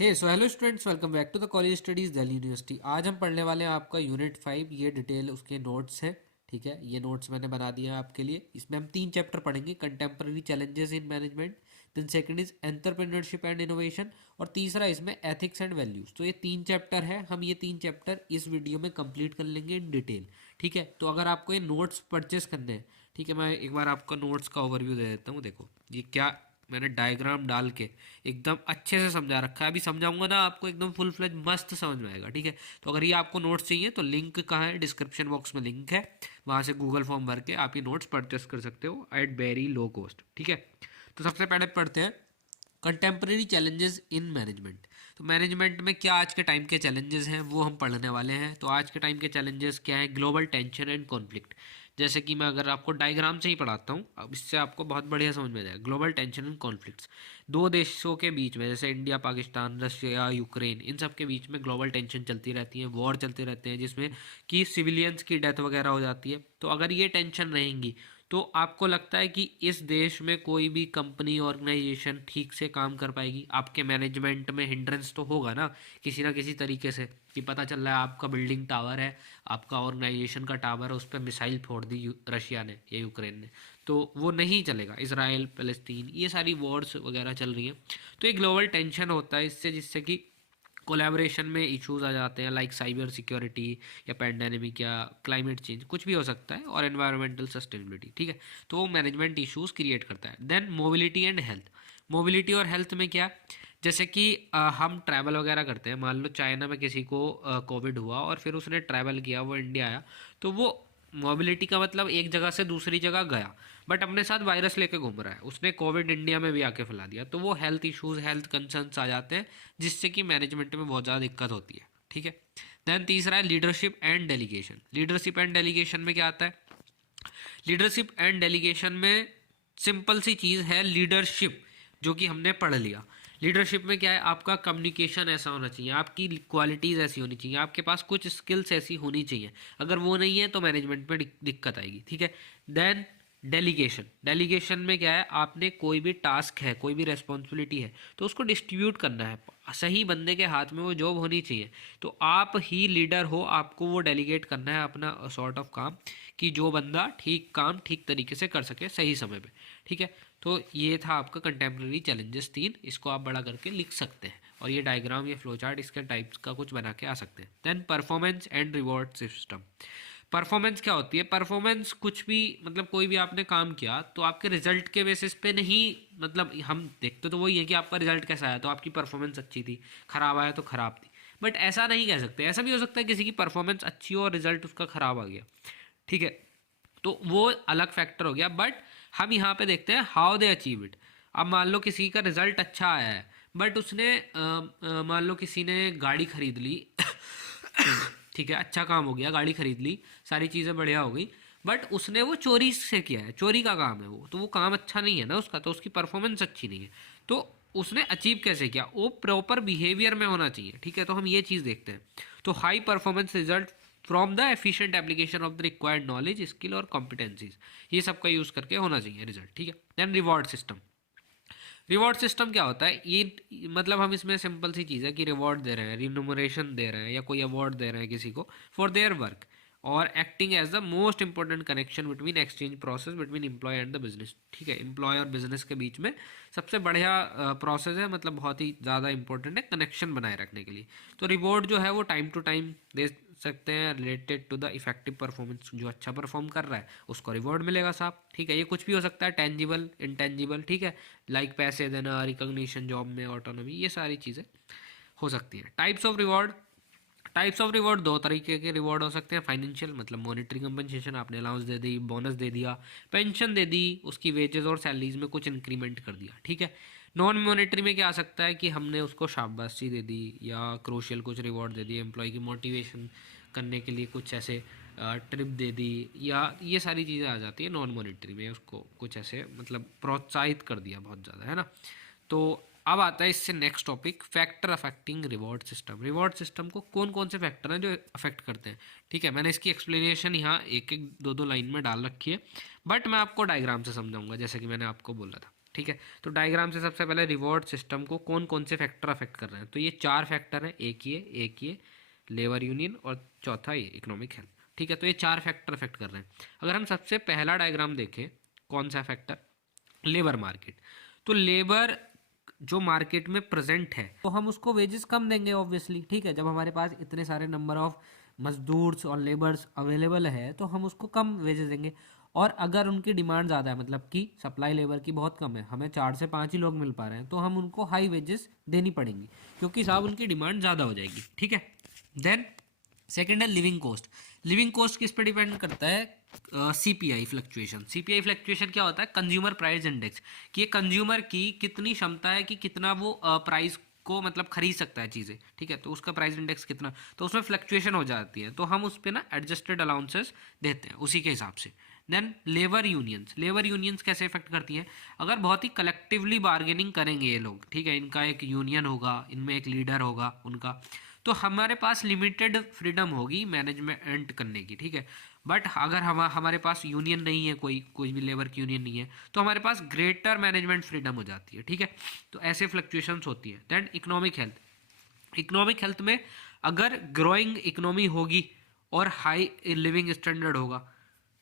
Hey so hello students, welcome back to the college studies Delhi university. आज हम पढ़ने वाले हैं आपका यूनिट 5। ये डिटेल उसके नोट्स हैं। ठीक है, ये नोट्स मैंने बना दिए हैं आपके लिए। इसमें हम 3 चैप्टर पढ़ेंगे। Contemporary challenges in management, then second is entrepreneurship and innovation, और तीसरा इसमें एथिक्स एंड वैल्यूज़। तो ये 3 चैप्टर है। हम ये 3 चैप्टर इस वीडियो में कंप्लीट कर लेंगे इन डिटेल। ठीक है, तो अगर आपको ये नोट्स परचेस करने हैं, ठीक है, मैं एक बार आपका नोट्स का ओवरव्यू दे देता हूँ। देखो ये क्या मैंने डायग्राम डाल के एकदम अच्छे से समझा रखा है। अभी समझाऊंगा ना आपको, एकदम फुल फ्लेज मस्त समझ में आएगा। ठीक है, तो अगर ये आपको नोट्स चाहिए तो लिंक कहाँ है, डिस्क्रिप्शन बॉक्स में लिंक है। वहाँ से गूगल फॉर्म भर के आप ये नोट्स परचेस कर सकते हो एट वेरी लो कॉस्ट। ठीक है, तो सबसे पहले पढ़ते हैं कंटेम्प्रेरी चैलेंजेस इन मैनेजमेंट। तो मैनेजमेंट में क्या आज के टाइम के चैलेंजेस हैं वो हम पढ़ने वाले हैं। तो आज के टाइम के चैलेंजेस क्या हैं? Global tension and conflict. जैसे कि मैं अगर आपको डायग्राम से ही पढ़ाता हूँ, अब इससे आपको बहुत बढ़िया समझ में जाएगा। ग्लोबल टेंशन एंड कॉन्फ्लिक्ट्स, दो देशों के बीच में, जैसे इंडिया, पाकिस्तान, रशिया, यूक्रेन, इन सब के बीच में ग्लोबल टेंशन चलती रहती है, वॉर चलते रहते हैं, जिसमें कि सिविलियंस की डेथ वगैरह हो जाती है। तो अगर ये टेंशन रहेंगी तो आपको लगता है कि इस देश में कोई भी कंपनी, ऑर्गेनाइजेशन ठीक से काम कर पाएगी? आपके मैनेजमेंट में हिंड्रेंस तो होगा ना किसी तरीके से, कि पता चल रहा है आपका बिल्डिंग टावर है, आपका ऑर्गेनाइजेशन का टावर है, उस पर मिसाइल फोड़ दी रशिया ने या यूक्रेन ने, तो वो नहीं चलेगा। इसराइल, पैलेस्टीन, ये सारी वॉर्स वगैरह चल रही हैं। तो ये ग्लोबल टेंशन होता है इससे, जिससे कि कोलैबोरेशन में इश्यूज आ जाते हैं, लाइक साइबर सिक्योरिटी या पैंडेमिक या क्लाइमेट चेंज, कुछ भी हो सकता है, और एनवायरमेंटल सस्टेनेबिलिटी। ठीक है, तो वो मैनेजमेंट इश्यूज क्रिएट करता है। Then mobility and health. Mobility और हेल्थ में क्या, जैसे कि हम ट्रैवल वगैरह करते हैं। मान लो चाइना में किसी को कोविड हुआ और फिर उसने ट्रैवल किया, वो इंडिया आया, तो वो मोबिलिटी का मतलब एक जगह से दूसरी जगह गया, बट अपने साथ वायरस लेके घूम रहा है, उसने कोविड इंडिया में भी आके फैला दिया, तो वो हेल्थ इश्यूज, हेल्थ कंसर्न्स आ जाते हैं, जिससे कि मैनेजमेंट में बहुत ज़्यादा दिक्कत होती है। ठीक है, देन तीसरा है leadership and delegation. Leadership and delegation में क्या आता है? लीडरशिप एंड डेलीगेशन में सिंपल सी चीज़ है लीडरशिप, जो कि हमने पढ़ लिया। लीडरशिप में क्या है? आपका कम्युनिकेशन ऐसा होना चाहिए, आपकी क्वालिटीज़ ऐसी होनी चाहिए, आपके पास कुछ स्किल्स ऐसी होनी चाहिए। अगर वो नहीं है तो मैनेजमेंट में दिक्कत आएगी। ठीक है, देन डेलीगेशन। डेलीगेशन में क्या है? आपने कोई भी टास्क है, कोई भी रेस्पॉन्सिबिलिटी है, तो उसको डिस्ट्रीब्यूट करना है, सही बंदे के हाथ में वो जॉब होनी चाहिए। तो आप ही लीडर हो, आपको वो डेलीगेट करना है अपना सॉर्ट ऑफ काम, कि जो बंदा ठीक काम ठीक तरीके से कर सके सही समय पे। ठीक है, तो ये था आपका कंटेम्प्रेरी चैलेंजेस 3। इसको आप बड़ा करके लिख सकते हैं, और ये डायग्राम या फ्लो चार्ट इसके टाइप्स का कुछ बना के आ सकते हैं। Then performance and reward system. Performance क्या होती है? परफॉर्मेंस कुछ भी, मतलब कोई भी आपने काम किया तो आपके रिजल्ट के बेसिस पे नहीं, मतलब हम देखते तो वही है कि आपका रिजल्ट कैसा आया, तो आपकी परफॉर्मेंस अच्छी थी, खराब आया तो खराब थी। बट ऐसा नहीं कह सकते। ऐसा भी हो सकता है किसी की परफॉर्मेंस अच्छी हो और रिजल्ट उसका खराब आ गया। ठीक है, तो वो अलग फैक्टर हो गया। बट हम यहाँ पे देखते हैं हाउ दे अचीव इट। अब मान लो किसी का रिजल्ट अच्छा आया है, बट उसने मान लो किसी ने गाड़ी खरीद ली ठीक है, अच्छा काम हो गया, गाड़ी खरीद ली, सारी चीज़ें बढ़िया हो गई, बट उसने वो चोरी से किया है, चोरी का काम है वो, तो वो काम अच्छा नहीं है ना उसका, तो उसकी परफॉर्मेंस अच्छी नहीं है। तो उसने अचीव कैसे किया? वो प्रॉपर बिहेवियर में होना चाहिए। ठीक है, तो हम ये चीज़ देखते हैं। तो high performance result from the efficient application of the required knowledge, skill और कॉम्पिटेंसीज, ये सब का यूज़ करके होना चाहिए रिजल्ट। ठीक है, then reward system. Reward system क्या होता है? ये मतलब हम इसमें सिंपल सी चीज़ है कि रिवॉर्ड दे रहे हैं, रिम्यूनरेशन दे रहे हैं, या कोई अवार्ड दे रहे हैं किसी को फॉर देयर वर्क, और acting as the most important connection between exchange process between employ and the business. ठीक है, एम्प्लॉय और बिजनेस के बीच में सबसे बढ़िया प्रोसेस है, मतलब बहुत ही ज़्यादा इंपॉर्टेंट है कनेक्शन बनाए रखने के लिए। तो रिवॉर्ड जो है वो टाइम टू टाइम दे सकते हैं, related to the effective performance. जो अच्छा परफॉर्म कर रहा है उसको रिवॉर्ड मिलेगा साहब। ठीक है, ये कुछ भी हो सकता है, टेंजिबल, इनटेंजिबल। ठीक है, लाइक पैसे देना, रिकॉग्निशन जॉब में, ऑटोनॉमी, ये सारी चीज़ें हो सकती हैं। Types of reward. Types of reward दो तरीके के रिवॉर्ड हो सकते हैं। फाइनेंशियल, मतलब मॉनेटरी कंपनसेशन, आपने अलाउंस दे दी, बोनस दे दिया, पेंशन दे दी, उसकी वेजेस और सैलरीज में कुछ इंक्रीमेंट कर दिया। ठीक है, नॉन मॉनेटरी में क्या आ सकता है कि हमने उसको शाबाशी दे दी, या क्रोशियल कुछ रिवॉर्ड दे दिए, एम्प्लॉय की मोटिवेशन करने के लिए कुछ ऐसे ट्रिप दे दी, या ये सारी चीज़ें आ जाती है नॉन मॉनेटरी में। उसको कुछ ऐसे मतलब प्रोत्साहित कर दिया बहुत ज़्यादा, है ना। तो अब आता है इससे next topic, factor affecting reward system. Reward system को कौन कौन से फैक्टर हैं जो अफेक्ट करते हैं? ठीक है, मैंने इसकी एक्सप्लेनेशन यहाँ एक एक दो दो लाइन में डाल रखी है, बट मैं आपको डायग्राम से समझाऊंगा, जैसे कि मैंने आपको बोला था। ठीक है। तो डायग्राम से सबसे पहले रिवॉर्ड सिस्टम को कौन कौन से फैक्टर अफेक्ट कर रहे हैं, तो ये 4 फैक्टर हैं, एक ये लेबर यूनियन और चौथा ये इकोनॉमिक हेल्थ। ठीक है, तो ये 4 फैक्टर अफेक्ट कर रहे हैं। अगर हम सबसे पहला डायग्राम देखें, कौन सा फैक्टर, लेबर मार्केट। तो लेबर जो मार्केट में प्रेजेंट है तो हम उसको वेजेस कम देंगे ऑब्वियसली, ठीक है। जब हमारे पास इतने सारे नंबर ऑफ मजदूर्स और लेबर्स अवेलेबल है तो हम उसको कम वेजेस देंगे। और अगर उनकी डिमांड ज़्यादा है, मतलब कि सप्लाई लेबर की बहुत कम है, हमें 4 से 5 ही लोग मिल पा रहे हैं, तो हम उनको हाई वेजेस देनी पड़ेंगी क्योंकि साहब उनकी डिमांड ज़्यादा हो जाएगी, ठीक है। देन सेकेंड है लिविंग कोस्ट। लिविंग कोस्ट किस पे डिपेंड करता है, सीपीआई फ्लक्चुएशन। सीपीआई फ्लक्चुएशन क्या होता है, कंज्यूमर प्राइस इंडेक्स, कि ये कंज्यूमर की कितनी क्षमता है कि कितना वो प्राइस को मतलब खरीद सकता है चीज़ें, ठीक है। तो उसका प्राइस इंडेक्स कितना, तो उसमें फ्लक्चुएशन हो जाती है, तो हम उस पर ना एडजस्टेड अलाउंसेस देते हैं उसी के हिसाब से। Then labour unions. Labour unions कैसे इफेक्ट करती हैं, अगर बहुत ही कलेक्टिवली बार्गेनिंग करेंगे ये लोग, ठीक है, इनका एक यूनियन होगा, इनमें एक लीडर होगा उनका, तो हमारे पास लिमिटेड फ्रीडम होगी मैनेजमेंट करने की, ठीक है। बट अगर हमारे पास यूनियन नहीं है, कोई भी लेबर की यूनियन नहीं है, तो हमारे पास ग्रेटर मैनेजमेंट फ्रीडम हो जाती है, ठीक है। तो ऐसे फ्लक्चुएशंस होती है। Then economic health. Economic health में अगर ग्रोइंग इकोनॉमी होगी और हाई लिविंग स्टैंडर्ड होगा,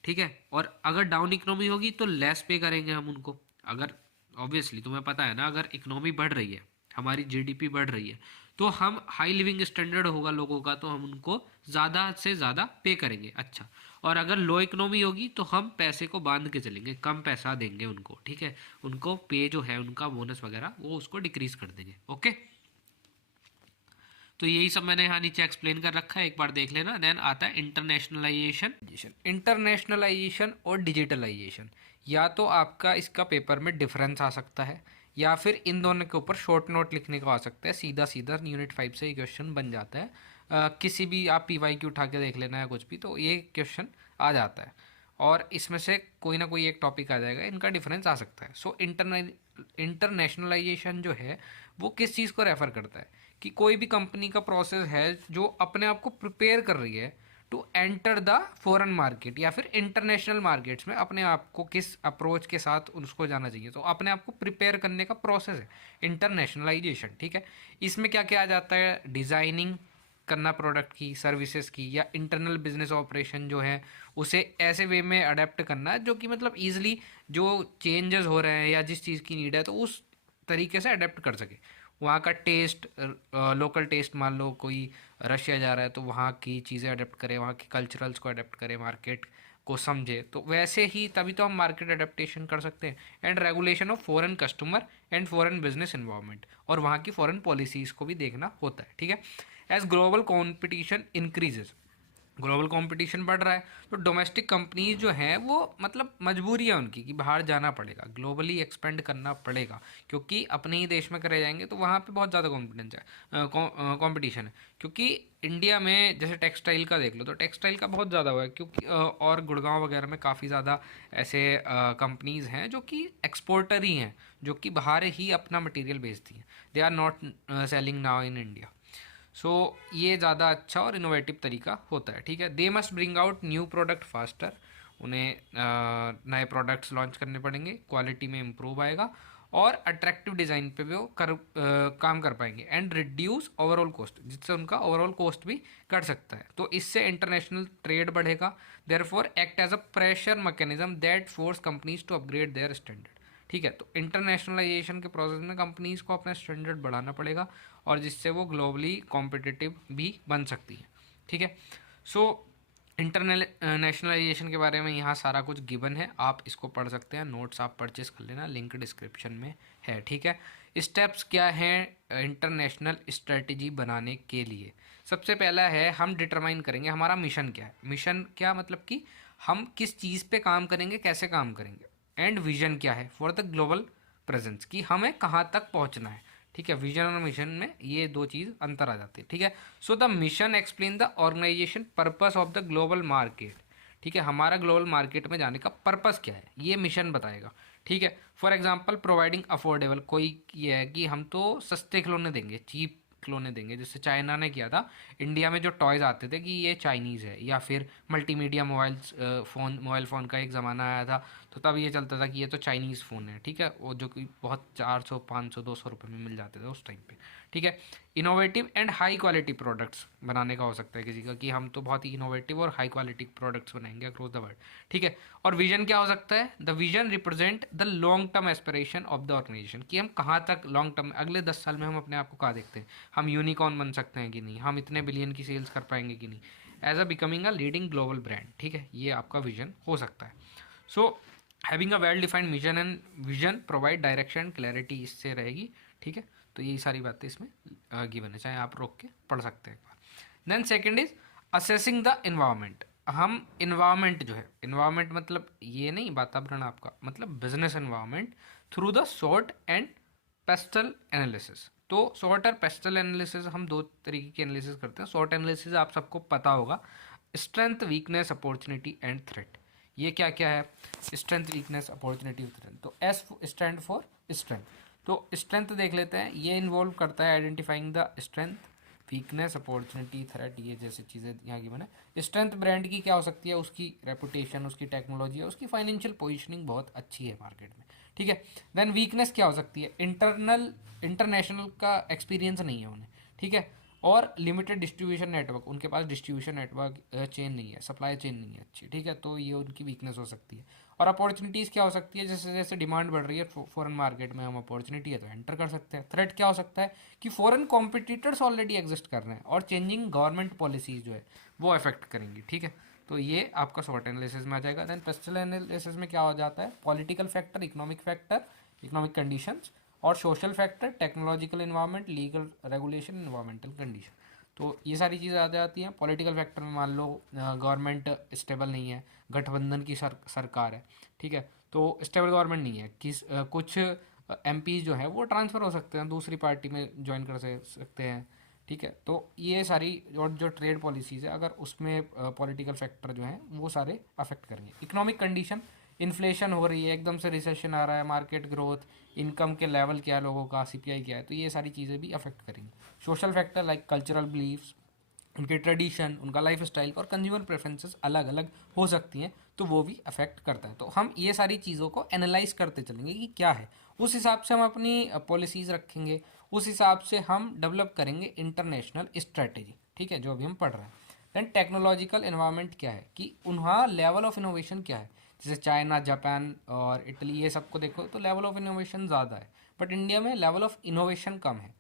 ठीक है, और अगर डाउन इकोनॉमी होगी तो लेस पे करेंगे हम उनको। अगर ऑब्वियसली तुम्हें पता है ना, अगर इकोनॉमी बढ़ रही है, हमारी जीडीपी बढ़ रही है, तो हम हाई लिविंग स्टैंडर्ड होगा लोगों का, तो हम उनको ज़्यादा से ज़्यादा पे करेंगे, अच्छा। और अगर लो इकोनॉमी होगी तो हम पैसे को बांध के चलेंगे, कम पैसा देंगे उनको, ठीक है। उनको पे जो है उनका बोनस वगैरह वो उसको डिक्रीज कर देंगे, ओके। तो यही सब मैंने यहाँ नीचे एक्सप्लेन कर रखा है, एक बार देख लेना। देन आता है इंटरनेशनलाइजेशन। इंटरनेशनलाइजेशन और डिजिटलाइजेशन, या तो आपका इसका पेपर में डिफरेंस आ सकता है या फिर इन दोनों के ऊपर शॉर्ट नोट लिखने का आ सकता है, सीधा सीधा यूनिट 5 से ये क्वेश्चन बन जाता है। किसी भी आप PYQ उठा के देख लेना है कुछ भी, तो ये क्वेश्चन आ जाता है और इसमें से कोई ना कोई एक टॉपिक आ जाएगा, इनका डिफरेंस आ सकता है। सो इंटरनेशनलाइजेशन जो है वो किस चीज़ को रेफर करता है, कि कोई भी कंपनी का प्रोसेस है जो अपने आप को प्रिपेयर कर रही है to enter the foreign market या फिर इंटरनेशनल मार्केट्स में, अपने आप को किस अप्रोच के साथ उसको जाना चाहिए, तो अपने आप को प्रिपेयर करने का प्रोसेस है इंटरनेशनलाइजेशन, ठीक है। इसमें क्या क्या आ जाता है, डिज़ाइनिंग करना प्रोडक्ट की, सर्विसेज की, या इंटरनल बिजनेस ऑपरेशन जो है उसे ऐसे वे में अडेप्ट करना जो कि मतलब ईजिली जो चेंजेस हो रहे हैं या जिस चीज़ की नीड है तो उस तरीके से अडेप्ट कर सके। वहाँ का टेस्ट, लोकल टेस्ट, मान लो कोई रशिया जा रहा है तो वहाँ की चीज़ें अडेप्ट करे, वहाँ की कल्चरल्स को अडेप्ट करे, मार्केट को समझे, तो वैसे ही तभी तो हम मार्केट अडेप्टेशन कर सकते हैं। And regulation of foreign customer and foreign business environment, और वहाँ की फॉरेन पॉलिसीज़ को भी देखना होता है, ठीक है। As global competition increases, global competition बढ़ रहा है तो डोमेस्टिक कंपनीज जो हैं वो मतलब मजबूरी है उनकी कि बाहर जाना पड़ेगा, ग्लोबली एक्सपेंड करना पड़ेगा, क्योंकि अपने ही देश में करे जाएंगे तो वहाँ पे बहुत ज़्यादा कॉन्फिडेंस है, कंपटीशन है। क्योंकि इंडिया में जैसे टेक्सटाइल का देख लो, तो टेक्सटाइल का बहुत ज़्यादा हुआ है, क्योंकि और गुड़गांव वगैरह में काफ़ी ज़्यादा ऐसे कंपनीज़ हैं जो कि एक्सपोर्टर ही हैं, जो कि बाहर ही अपना मटीरियल बेचती हैं, they are not selling now in India. सो ये ज़्यादा अच्छा और इनोवेटिव तरीका होता है, ठीक है। They must bring out new product faster, उन्हें नए प्रोडक्ट्स लॉन्च करने पड़ेंगे, क्वालिटी में इम्प्रूव आएगा और अट्रैक्टिव डिज़ाइन पे भी वो काम कर पाएंगे। एंड रिड्यूस ओवरऑल कॉस्ट, जिससे उनका ओवरऑल कॉस्ट भी घट सकता है, तो इससे इंटरनेशनल ट्रेड बढ़ेगा। Therefore act as a pressure mechanism that forces companies to upgrade their standard, ठीक है। तो इंटरनेशनलाइजेशन के प्रोसेस में कंपनीज को अपना स्टैंडर्ड बढ़ाना पड़ेगा और जिससे वो ग्लोबली कॉम्पिटिटिव भी बन सकती है, ठीक है। सो इंटरनेशनलाइजेशन के बारे में यहाँ सारा कुछ गिवन है, आप इसको पढ़ सकते हैं, नोट्स आप परचेस कर लेना, लिंक डिस्क्रिप्शन में है, ठीक है। स्टेप्स क्या हैं इंटरनेशनल स्ट्रेटजी बनाने के लिए, सबसे पहला है हम डिटरमाइन करेंगे हमारा मिशन क्या है। मिशन क्या मतलब कि हम किस चीज़ पे काम करेंगे, कैसे काम करेंगे। एंड विजन क्या है फॉर द ग्लोबल प्रेजेंस, कि हमें कहाँ तक पहुँचना है, ठीक है। विजन और मिशन में ये दो चीज़ अंतर आ जाती है, ठीक है। So the mission explain the organisation purpose of the global market, ठीक है। हमारा ग्लोबल मार्केट में जाने का पर्पस क्या है ये मिशन बताएगा, ठीक है। फॉर एग्जांपल प्रोवाइडिंग अफोर्डेबल, कोई ये है कि हम तो सस्ते खिलौने देंगे, चीप खिलौने देंगे, जैसे चाइना ने किया था। इंडिया में जो टॉयज़ आते थे कि ये चाइनीज़ है, या फिर मल्टीमीडिया मोबाइल फ़ोन का एक ज़माना आया था, तो तब ये चलता था कि ये तो चाइनीज़ फ़ोन है, ठीक है, वो जो कि बहुत 400 500 200 रुपये में मिल जाते थे उस टाइम पे, ठीक है। Innovative and high quality products बनाने का हो सकता है किसी का, कि हम तो बहुत ही इनोवेटिव और हाई क्वालिटी प्रोडक्ट्स बनाएंगे अक्रॉस द वर्ल्ड, ठीक है। और विजन क्या हो सकता है? The vision represent the long term aspiration of the organisation, कि हम कहाँ तक लॉन्ग टर्म, अगले 10 साल में हम अपने आप को कहाँ देखते हैं, हम यूनिकॉर्न बन सकते हैं कि नहीं, हम इतने बिलियन की सेल्स कर पाएंगे कि नहीं, as a becoming a leading global brand, ठीक है, ये आपका विजन हो सकता है। So having a well defined vision provide direction clarity, इससे रहेगी, ठीक है। तो यही सारी बातें इसमें गिवन है, चाहे आप रोक के पढ़ सकते हैं एक बार। Then second is assessing the environment. हम इन्वायरमेंट जो है, इन्वायरमेंट मतलब ये नहीं वातावरण आपका, मतलब business environment through the SWOT and PESTEL analysis. तो सॉर्ट और पेस्टल एनालिसिस हम दो तरीके की एनालिसिस करते हैं। सॉर्ट एनालिसिस आप सबको पता होगा, strength weakness opportunity and threat. ये क्या क्या है? Strength weakness opportunity threat. तो एस स्टैंड फॉर स्ट्रेंथ। तो स्ट्रेंथ देख लेते हैं, ये इन्वॉल्व करता है identifying the strength, weakness, opportunity, threat, ये जैसी चीज़ें यहाँ की बने। स्ट्रेंथ ब्रांड की क्या हो सकती है? उसकी रेपुटेशन, उसकी टेक्नोलॉजी है, उसकी फाइनेंशियल पोजीशनिंग बहुत अच्छी है मार्केट में, ठीक है। देन वीकनेस क्या हो सकती है? इंटरनेशनल का एक्सपीरियंस नहीं है उन्हें, ठीक है, और लिमिटेड डिस्ट्रीब्यूशन नेटवर्क, उनके पास डिस्ट्रीब्यूशन नेटवर्क चेन नहीं है, सप्लाई चेन नहीं है अच्छी, ठीक है, तो ये उनकी वीकनेस हो सकती है। और अपॉर्चुनिटीज़ क्या हो सकती है? जैसे जैसे डिमांड बढ़ रही है फॉरेन मार्केट में, हम अपॉर्चुनिटी है तो एंटर कर सकते हैं। थ्रेट क्या हो सकता है? कि फॉरेन कॉम्पिटिटर्स ऑलरेडी एग्जिस्ट कर रहे हैं और चेंजिंग गवर्नमेंट पॉलिसीज जो है वो अफेक्ट करेंगी, ठीक है। तो ये आपका शॉर्ट एनालिसिस में आ जाएगा। देन पेस्टल एनालिसिस में क्या हो जाता है? पॉलिटिकल फैक्टर, इकोनॉमिक कंडीशंस, और social factor, technological environment, legal regulation, environmental condition. तो ये सारी चीज़ें आ जाती हैं। पॉलिटिकल फैक्टर में मान लो गवर्नमेंट स्टेबल नहीं है, गठबंधन की सरकार है, ठीक है, तो स्टेबल गवर्नमेंट नहीं है, कुछ एमपी जो है वो ट्रांसफ़र हो सकते हैं, दूसरी पार्टी में ज्वाइन कर सकते हैं, ठीक है। तो ये सारी और जो ट्रेड पॉलिसीज़ है, अगर उसमें पॉलिटिकल फैक्टर जो हैं वो सारे अफेक्ट करेंगे। इकोनॉमिक कंडीशन, इन्फ्लेशन हो रही है, एकदम से रिसेशन आ रहा है, मार्केट ग्रोथ, इनकम के लेवल क्या है लोगों का, सीपीआई क्या है, तो ये सारी चीज़ें भी अफेक्ट करेंगी। Social factor like cultural beliefs, उनके ट्रेडिशन, उनका लाइफ स्टाइल और कंज्यूमर प्रेफरेंसेस अलग अलग हो सकती हैं, तो वो भी अफेक्ट करता है। तो हम ये सारी चीज़ों को एनालाइज करते चलेंगे कि क्या है, उस हिसाब से हम अपनी पॉलिसीज़ रखेंगे, उस हिसाब से हम डेवलप करेंगे इंटरनेशनल स्ट्रेटेजी, ठीक है, जो अभी हम पढ़ रहे हैं। देन टेक्नोलॉजिकल इन्वायरमेंट क्या है? कि उनका लेवल ऑफ इनोवेशन क्या है? जैसे चाइना, जापान और इटली, ये सबको देखो तो लेवल ऑफ इनोवेशन ज़्यादा है, बट इंडिया में लेवल ऑफ इनोवेशन कम है।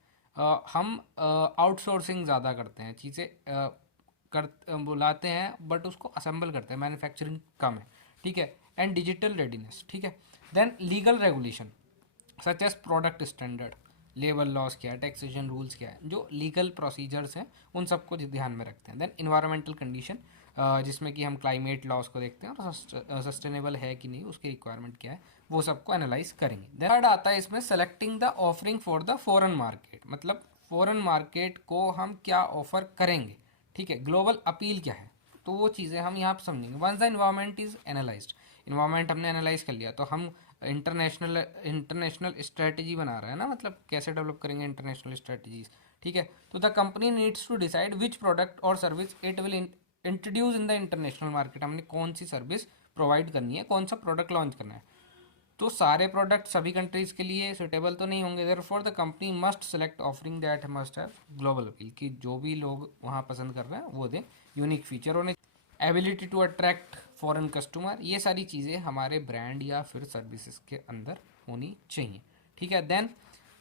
हम आउटसोर्सिंग ज़्यादा करते हैं, चीज़ें बुलाते हैं बट उसको असेंबल करते हैं, मैन्युफैक्चरिंग कम है, ठीक है। एंड डिजिटल रेडीनेस, ठीक है। Then legal regulation such as product standard, labour laws क्या है, टैक्सेशन रूल्स क्या है, जो लीगल प्रोसीजर्स हैं उन सबको ध्यान में रखते हैं। देन इन्वायरमेंटल कंडीशन, जिसमें कि हम क्लाइमेट लॉस को देखते हैं और सस्टेनेबल है कि नहीं, उसकी रिक्वायरमेंट क्या है, वो सबको एनालाइज करेंगे। थर्ड आता है इसमें selecting the offering for the foreign market, मतलब फॉरेन मार्केट को हम क्या ऑफर करेंगे, ठीक है, ग्लोबल अपील क्या है, तो वो चीज़ें हम यहाँ पर समझेंगे। Once the environment is analysed, environment हमने एनालाइज कर लिया, तो हम इंटरनेशनल स्ट्रेटजी बना रहे हैं ना, मतलब कैसे डेवलप करेंगे इंटरनेशनल स्ट्रेटजीज, ठीक है। तो the company needs to decide which product और service it will introduce in the international market, हमने कौन सी सर्विस प्रोवाइड करनी है, कौन सा प्रोडक्ट लॉन्च करना है। तो सारे प्रोडक्ट सभी कंट्रीज के लिए सुटेबल तो नहीं होंगे, therefore the company must select offering that must have global appeal, कि जो भी लोग वहाँ पसंद कर रहे हैं वो दें, यूनिक फीचर होने, ability to attract foreign customer, ये सारी चीज़ें हमारे ब्रांड या फिर सर्विसेज के अंदर होनी चाहिए, ठीक है। Then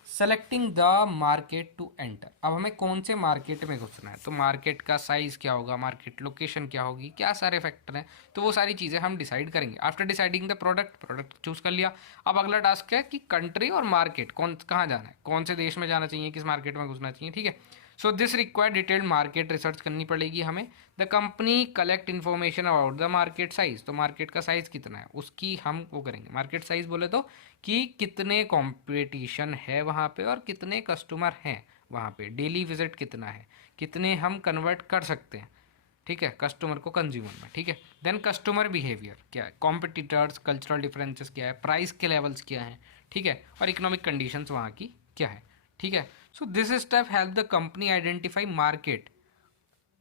selecting the market to enter, अब हमें कौन से मार्केट में घुसना है, तो मार्केट का साइज़ क्या होगा, मार्केट लोकेशन क्या होगी, क्या सारे फैक्टर हैं, तो वो सारी चीज़ें हम डिसाइड करेंगे। After deciding the product choose कर लिया, अब अगला टास्क है कि कंट्री और मार्केट, कहाँ जाना है, कौन से देश में जाना चाहिए, किस मार्केट में घुसना चाहिए, ठीक है। So this require detailed market research करनी पड़ेगी हमें। The company collect information about the market size, तो मार्केट का साइज़ कितना है उसकी हम वो करेंगे। मार्केट साइज़ बोले तो कि कितने कंपटीशन है वहाँ पे और कितने कस्टमर हैं वहाँ पे, डेली विजिट कितना है, कितने हम कन्वर्ट कर सकते हैं, ठीक है, कस्टमर को कंज्यूमर में, ठीक है। देन कस्टमर बिहेवियर क्या है, कॉम्पिटिटर्स, कल्चरल डिफरेंसेस क्या है, प्राइस के लेवल्स क्या हैं, ठीक है, और इकोनॉमिक कंडीशंस वहाँ की क्या है, ठीक है। So this step help the company identify market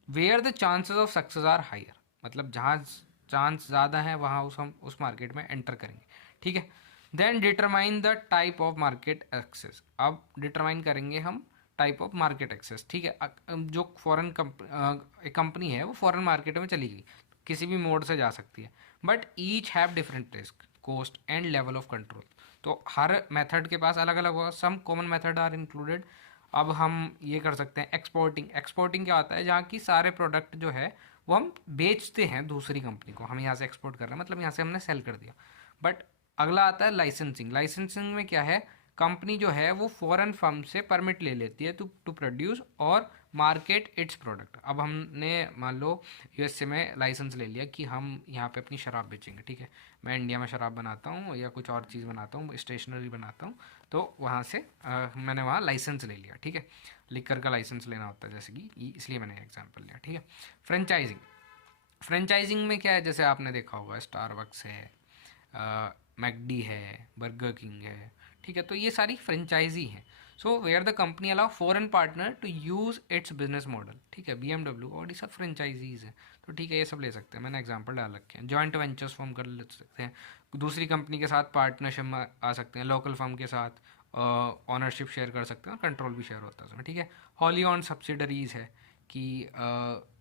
where the chances of success are higher, मतलब जहाँ चांस ज़्यादा है वहाँ हम उस मार्केट में एंटर करेंगे, ठीक है। Then determine the type of market access, अब डिटरमाइन करेंगे हम टाइप ऑफ मार्केट एक्सेस, ठीक है। जो फॉरेन कंपनी है वो फॉरेन मार्केट में चली गई, किसी भी मोड से जा सकती है, but each have different risk cost and level of control. तो हर मेथड के पास अलग अलग होगा, some common method are included. अब हम ये कर सकते हैं एक्सपोर्टिंग। एक्सपोर्टिंग क्या होता है, जहाँ की सारे प्रोडक्ट जो है वो हम बेचते हैं दूसरी कंपनी को, हम यहाँ से एक्सपोर्ट कर रहे हैं, मतलब यहाँ से हमने सेल कर दिया। बट अगला आता है लाइसेंसिंग। लाइसेंसिंग में क्या है, कंपनी जो है वो फॉरेन फर्म से परमिट ले लेती है टू प्रोड्यूस और मार्केट इट्स प्रोडक्ट। अब हमने मान लो यूएसए में लाइसेंस ले लिया कि हम यहाँ पे अपनी शराब बेचेंगे, ठीक है। मैं इंडिया में शराब बनाता हूँ या कुछ और चीज़ बनाता हूँ, स्टेशनरी बनाता हूँ, तो वहाँ से मैंने वहाँ लाइसेंस ले लिया, ठीक है। लिकर का लाइसेंस लेना होता है जैसे कि इसलिए मैंने एग्जाम्पल लिया, ठीक है। फ्रेंचाइजिंग। फ्रेंचाइजिंग में क्या है, जैसे आपने देखा होगा स्टारबक्स है, मैकडी है, बर्गर किंग है, ठीक है। तो ये सारी फ्रेंचाइजी हैं। So where the company allow foreign partner to use its business model, ठीक है। BMW और ये सब फ्रेंचाइजीज हैं, तो ठीक है, ये सब ले सकते हैं, मैंने एग्जांपल डाल रखे हैं। जॉइंट वेंचर्स फॉर्म कर ले सकते हैं, दूसरी कंपनी के साथ पार्टनरशिप में आ सकते हैं, लोकल फर्म के साथ ऑनरशिप शेयर कर सकते हैं और कंट्रोल भी शेयर होता है उसमें, ठीक है। हॉली ऑन सब्सिडरीज है कि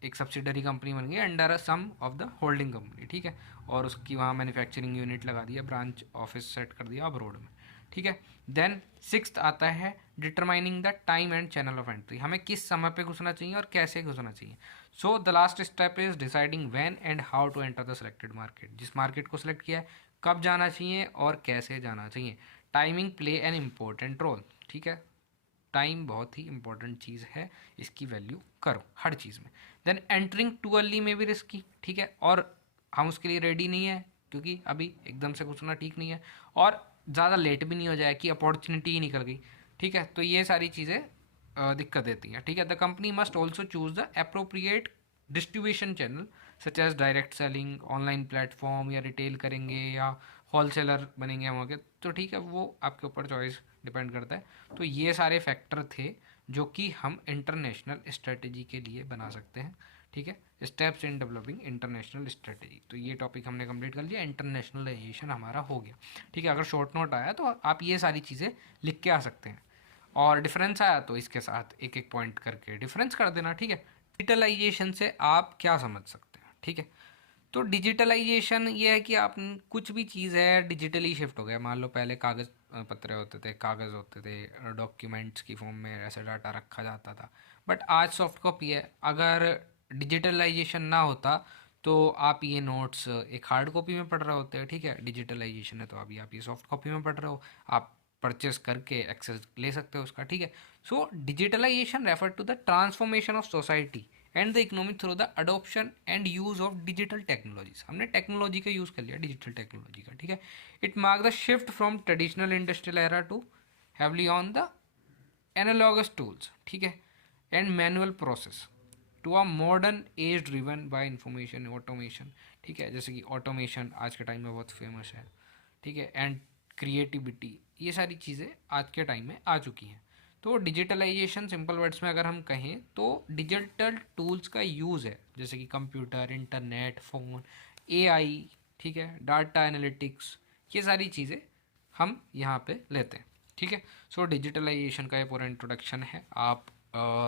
एक सब्सिडरी कंपनी बन गई under a sum of the holding company, ठीक है, और उसकी वहाँ मैन्युफैक्चरिंग यूनिट लगा दिया, ब्रांच ऑफिस सेट कर दिया अब्रोड में, ठीक है। देन सिक्स्थ आता है determining the time and channel of entry, हमें किस समय पे घुसना चाहिए और कैसे घुसना चाहिए। So the last step is deciding when and how to enter the selected market, जिस मार्केट को सिलेक्ट किया है कब जाना चाहिए और कैसे जाना चाहिए। Timing play an important role, ठीक है। टाइम बहुत ही इंपॉर्टेंट चीज़ है, इसकी वैल्यू करो हर चीज़ में। देन एंटरिंग टू अर्ली में भी रिस्की, ठीक है, और हम उसके लिए रेडी नहीं है क्योंकि अभी एकदम से घुसना ठीक नहीं है, और ज़्यादा लेट भी नहीं हो जाए कि अपॉर्चुनिटी ही निकल गई, ठीक है। तो ये सारी चीज़ें दिक्कत देती हैं, ठीक है। The company must also choose the appropriate distribution channel such as direct selling, online platform, या रिटेल करेंगे या होलसेलर बनेंगे हम आगे, तो ठीक है, वो आपके ऊपर चॉइस डिपेंड करता है। तो ये सारे फैक्टर थे जो कि हम इंटरनेशनल स्ट्रेटजी के लिए बना सकते हैं, ठीक है। Steps in developing international strategy, तो ये टॉपिक हमने कंप्लीट कर लिया, इंटरनेशनलाइजेशन हमारा हो गया, ठीक है। अगर शॉर्ट नोट आया तो आप ये सारी चीज़ें लिख के आ सकते हैं, और डिफरेंस आया तो इसके साथ एक एक पॉइंट करके डिफरेंस कर देना, ठीक है। डिजिटलाइजेशन से आप क्या समझ सकते हैं, ठीक है। तो डिजिटलाइजेशन ये है कि आप कुछ भी चीज़ है डिजिटली शिफ्ट हो गया। मान लो पहले कागज़ पत्र होते थे, कागज़ होते थे, डॉक्यूमेंट्स की फॉर्म में ऐसे डाटा रखा जाता था, बट आज सॉफ्ट कॉपी है। अगर डिजिटलाइजेशन ना होता तो आप ये नोट्स एक हार्ड कॉपी में पढ़ रहे होते हैं, ठीक है। डिजिटलाइजेशन है तो अभी आप ये सॉफ्ट कॉपी में पढ़ रहे हो, आप परचेस करके एक्सेस ले सकते हो उसका, ठीक है। So digitalization refer to the transformation of society and the economy through the adoption and use of digital technologies. हमने टेक्नोलॉजी का यूज़ कर लिया, डिजिटल टेक्नोलॉजी का, ठीक है। It mark the shift from traditional industrial era to heavily on the analogous tools, ठीक है, and manual process to a modern age driven by information automation, ठीक है। जैसे कि ऑटोमेशन आज के टाइम में बहुत फेमस है, ठीक है, एंड क्रिएटिविटी, ये सारी चीज़ें आज के टाइम में आ चुकी हैं। तो डिजिटलाइजेशन सिंपल वर्ड्स में अगर हम कहें तो डिजिटल टूल्स का यूज़ है, जैसे कि कंप्यूटर, इंटरनेट, फ़ोन, एआई, ठीक है, डाटा एनालिटिक्स, ये सारी चीज़ें हम यहाँ पे लेते हैं, ठीक है। सो डिजिटलाइजेशन का ये पूरा इंट्रोडक्शन है, आप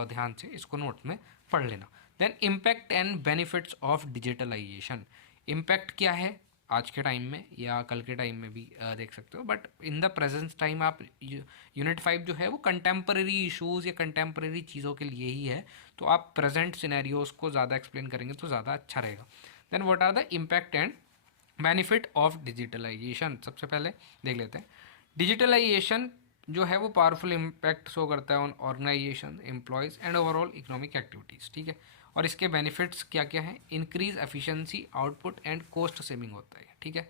ध्यान से इसको नोट में पढ़ लेना। Then impact and benefits of digitalization. Impact क्या है आज के टाइम में या कल के टाइम में भी देख सकते हो, but in the present time आप यूनिट 5 जो है वो कंटेम्प्रेरी इशूज़ या कंटेम्प्रेरी चीज़ों के लिए ही है, तो आप प्रेजेंट सिनेरियोज को ज़्यादा एक्सप्लेन करेंगे तो ज़्यादा अच्छा रहेगा। Then what are the impact and benefit of digitalization, सबसे पहले देख लेते हैं। डिजिटलाइजेशन जो है वो पावरफुल इम्पैक्ट शो करता है on organization, employees and overall economic activities, ठीक है। और इसके बेनिफिट्स क्या क्या हैं, increase efficiency, output and cost saving होता है, ठीक है।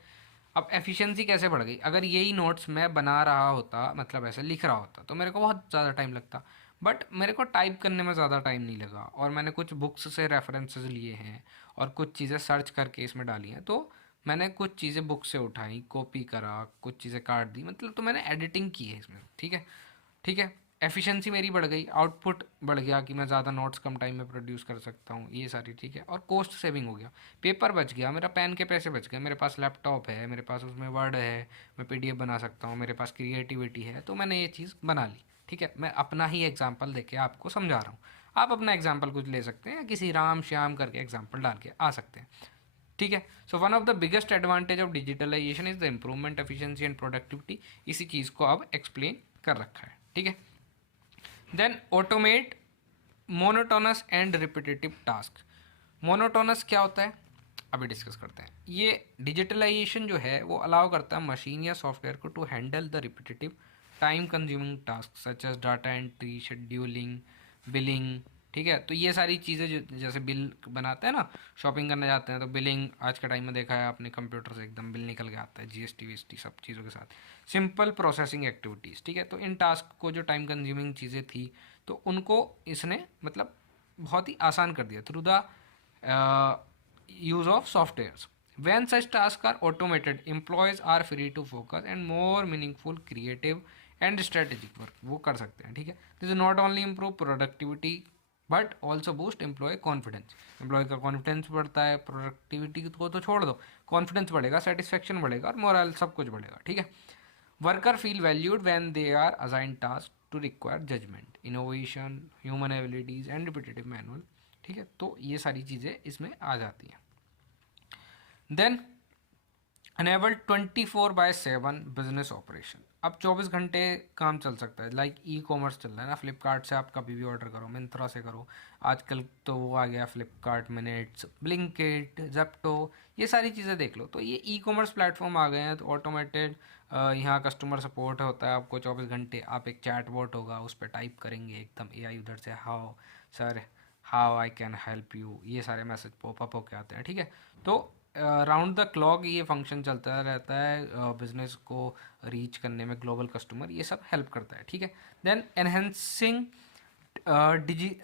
अब एफिशिएंसी कैसे बढ़ गई, अगर यही नोट्स मैं बना रहा होता, मतलब ऐसे लिख रहा होता, तो मेरे को बहुत ज़्यादा टाइम लगता, बट मेरे को टाइप करने में ज़्यादा टाइम नहीं लगा, और मैंने कुछ बुक्स से रेफरेंसेस लिए हैं और कुछ चीज़ें सर्च करके इसमें डाली हैं, तो मैंने कुछ चीज़ें बुक से उठाई, कॉपी करा, कुछ चीज़ें काट दी, मतलब तो मैंने एडिटिंग की है इसमें, ठीक है, ठीक है। एफिशिएंसी मेरी बढ़ गई, आउटपुट बढ़ गया कि मैं ज़्यादा नोट्स कम टाइम में प्रोड्यूस कर सकता हूँ, ये सारी ठीक है। और कॉस्ट सेविंग हो गया, पेपर बच गया, मेरा पेन के पैसे बच गए, मेरे पास लैपटॉप है, मेरे पास उसमें वर्ड है, मैं पीडीएफ बना सकता हूँ, मेरे पास क्रिएटिविटी है, तो मैंने ये चीज़ बना ली। ठीक है, मैं अपना ही एग्जाम्पल देके आपको समझा रहा हूँ। आप अपना एग्जाम्पल कुछ ले सकते हैं या किसी राम श्याम करके एग्जाम्पल डाल के आ सकते हैं। ठीक है। So one of the biggest advantage of digitalization is the improvement efficiency and productivity. इसी चीज़ को अब एक्सप्लेन कर रखा है। ठीक है। Then automate monotonous and repetitive task. Monotonous क्या होता है अभी डिस्कस करते हैं। ये डिजिटलाइजेशन जो है वो अलाउ करता है मशीन या सॉफ्टवेयर को to handle the repetitive time consuming task such as data entry, scheduling, billing. ठीक है, तो ये सारी चीज़ें जो जैसे बिल बनाते हैं ना, शॉपिंग करने जाते हैं तो बिलिंग आज के टाइम में देखा है आपने, कंप्यूटर से एकदम बिल निकल के आता है, जीएसटी वीएसटी सब चीज़ों के साथ। Simple processing activities. ठीक है, तो इन टास्क को जो टाइम कंज्यूमिंग चीज़ें थी तो उनको इसने मतलब बहुत ही आसान कर दिया through the use of softwares. When such tasks are automated, employees are free to focus and more meaningful, creative and strategic work वो कर सकते हैं। ठीक है, this is not only improve productivity but also boost employ confidence. Employ का confidence बढ़ता है, productivity को तो छोड़ दो, कॉन्फिडेंस बढ़ेगा, सेटिस्फेक्शन बढ़ेगा और मोरल सब कुछ बढ़ेगा। ठीक है, worker feel valued when they are assign task to require judgement, innovation, human abilities and repetitive manual. ठीक है, तो ये सारी चीज़ें इसमें आ जाती हैं। Then enable 24/7 business operation. अब 24 घंटे काम चल सकता है, लाइक ई कॉमर्स चल रहा है ना, फ्लिपकार्ट से आप कभी भी ऑर्डर करो, मिंत्रा से करो, आजकल तो वो आ गया फ्लिपकार्ट मिनट्स, ब्लिंकिट, जेप्टो, ये सारी चीज़ें देख लो। तो ये ई कॉमर्स प्लेटफॉर्म आ गए हैं, तो ऑटोमेटेड यहाँ कस्टमर सपोर्ट होता है आपको 24 घंटे। आप एक चैट बॉट होगा, उस पर टाइप करेंगे एकदम एआई उधर से, how sir, how I can help you, ये सारे मैसेज पॉपअप होके आते हैं। ठीक है, तो राउंड द क्लॉक ये फंक्शन चलता रहता है बिजनेस को रीच करने में, ग्लोबल कस्टमर, ये सब हेल्प करता है। ठीक है, देन एनहेंसिंग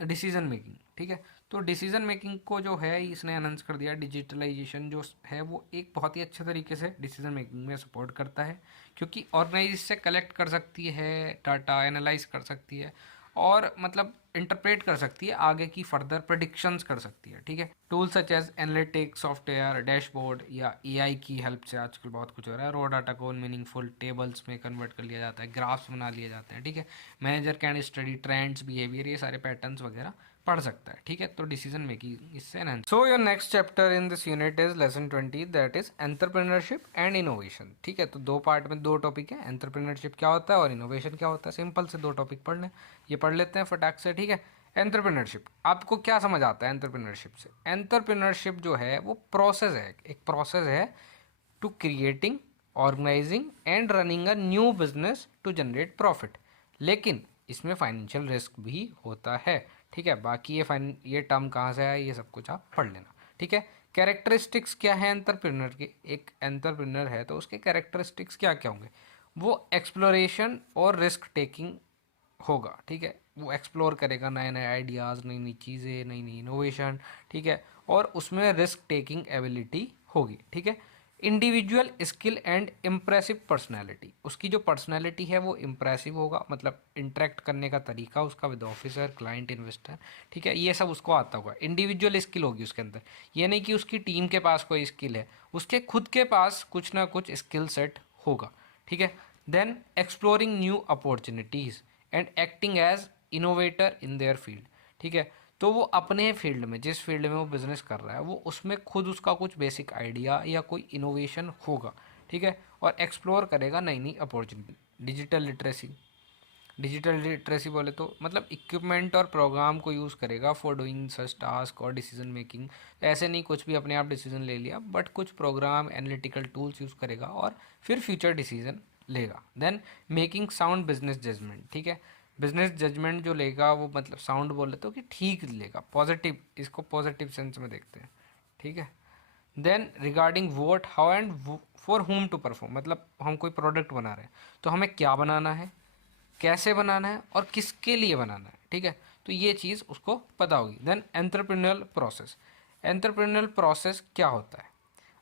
डिसीजन मेकिंग। ठीक है, तो डिसीजन मेकिंग को जो है इसने एनहेंस कर दिया। डिजिटलाइजेशन जो है वो एक बहुत ही अच्छे तरीके से डिसीजन मेकिंग में सपोर्ट करता है, क्योंकि ऑर्गेनाइज से कलेक्ट कर सकती है डाटा, एनालाइज कर सकती है और मतलब इंटरप्रेट कर सकती है, आगे की फर्दर प्रेडिक्शंस कर सकती है। ठीक है, tools such as analytics software, dashboard या एआई की हेल्प से आजकल बहुत कुछ हो रहा है। रॉ डाटा को मीनिंगफुल टेबल्स में कन्वर्ट कर लिया जाता है, ग्राफ्स बना लिए जाते हैं। ठीक है, manager can study trends, behaviour, ये सारे पैटर्न्स वगैरह पढ़ सकता है। ठीक है, तो डिसीजन मेकिंग इससे enhance. So your next chapter in this unit is lesson 20, that is entrepreneurship and innovation. ठीक है, तो दो पार्ट में दो टॉपिक है, एंटरप्रेन्योरशिप क्या होता है और इनोवेशन क्या होता है। सिंपल से दो टॉपिक पढ़ लें, ये पढ़ लेते हैं फटाक से। ठीक है, एंटरप्रेन्योरशिप आपको क्या समझ आता है एंटरप्रेन्योरशिप से? एंटरप्रेन्योरशिप जो है वो प्रोसेस है, एक प्रोसेस है to creating, organizing and running a new business to generate profit. लेकिन इसमें फाइनेंशियल रिस्क भी होता है। ठीक है, बाकी ये टर्म कहाँ से आया ये सब कुछ आप पढ़ लेना। ठीक है, कैरेक्टरिस्टिक्स क्या है एंटरप्रेन्योर के? एक एंटरप्रेन्योर है तो उसके कैरेक्टरिस्टिक्स क्या क्या होंगे? वो एक्सप्लोरेशन और रिस्क टेकिंग होगा। ठीक है, वो एक्सप्लोर करेगा नए नए आइडियाज़, नई नई चीज़ें, नई नई इनोवेशन। ठीक है, और उसमें रिस्क टेकिंग एबिलिटी होगी। ठीक है, individual skill and impressive personality, उसकी जो पर्सनैलिटी है वो इम्प्रेसिव होगा, मतलब इंटरेक्ट करने का तरीका उसका विद ऑफिसर, क्लाइंट, इन्वेस्टर। ठीक है, ये सब उसको आता होगा। इंडिविजुअल स्किल होगी उसके अंदर, ये नहीं कि उसकी टीम के पास कोई स्किल है, उसके खुद के पास कुछ ना कुछ स्किल सेट होगा। ठीक है, then exploring new opportunities and acting as innovator in their field. ठीक है, तो वो अपने फील्ड में, जिस फील्ड में वो बिजनेस कर रहा है, वो उसमें खुद उसका कुछ बेसिक आइडिया या कोई इनोवेशन होगा। ठीक है, और एक्सप्लोर करेगा नई नई opportunity. Digital literacy, digital literacy बोले तो मतलब इक्विपमेंट और प्रोग्राम को यूज़ करेगा फॉर डूइंग सच टास्क और डिसीजन मेकिंग। ऐसे नहीं कुछ भी अपने आप डिसीजन ले लिया, बट कुछ प्रोग्राम, एनालिटिकल टूल्स यूज़ करेगा और फिर फ्यूचर डिसीजन लेगा। Then making sound business judgement. ठीक है, बिजनेस जजमेंट जो लेगा वो मतलब साउंड बोले तो कि ठीक लेगा, पॉजिटिव, इसको पॉजिटिव सेंस में देखते हैं। ठीक है, then regarding what, how and for whom to perform, मतलब हम कोई प्रोडक्ट बना रहे हैं तो हमें क्या बनाना है, कैसे बनाना है और किसके लिए बनाना है। ठीक है, तो ये चीज़ उसको पता होगी। Then entrepreneurial process, entrepreneurial process क्या होता है?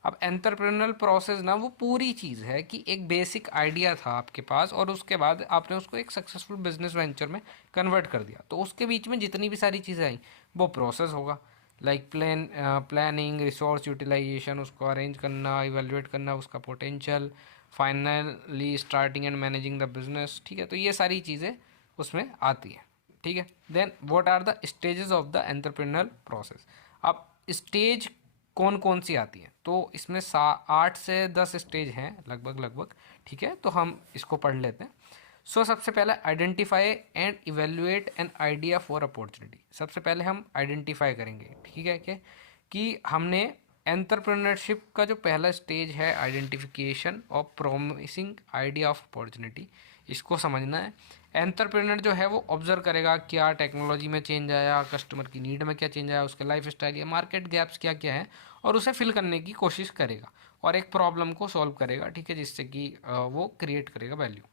अब एंटरप्रेन्योरल प्रोसेस ना वो पूरी चीज़ है कि एक बेसिक आइडिया था आपके पास और उसके बाद आपने उसको एक सक्सेसफुल बिजनेस वेंचर में कन्वर्ट कर दिया, तो उसके बीच में जितनी भी सारी चीज़ें आई वो प्रोसेस होगा। लाइक प्लानिंग, रिसोर्स यूटिलाइजेशन, उसको अरेंज करना, इवेलुएट करना उसका potential, finally starting and managing the business. ठीक है, तो ये सारी चीज़ें उसमें आती हैं। ठीक है, then what are the stages of the entrepreneurial process. अब स्टेज कौन कौन सी आती हैं, तो इसमें 8 से 10 स्टेज हैं लगभग। ठीक है, तो हम इसको पढ़ लेते हैं। सो सबसे पहले identify and evaluate an idea for opportunity. सबसे पहले हम आइडेंटिफाई करेंगे, ठीक है, कि हमने एंटरप्रेन्योरशिप का जो पहला स्टेज है identification of promising idea of opportunity, इसको समझना है। एंटरप्रेन्योर जो है वो ऑब्जर्व करेगा क्या टेक्नोलॉजी में चेंज आया, कस्टमर की नीड में क्या चेंज आया, उसके लाइफ स्टाइल या मार्केट गैप्स क्या क्या है, और उसे फिल करने की कोशिश करेगा और एक प्रॉब्लम को सॉल्व करेगा। ठीक है, जिससे कि वो क्रिएट करेगा वैल्यू।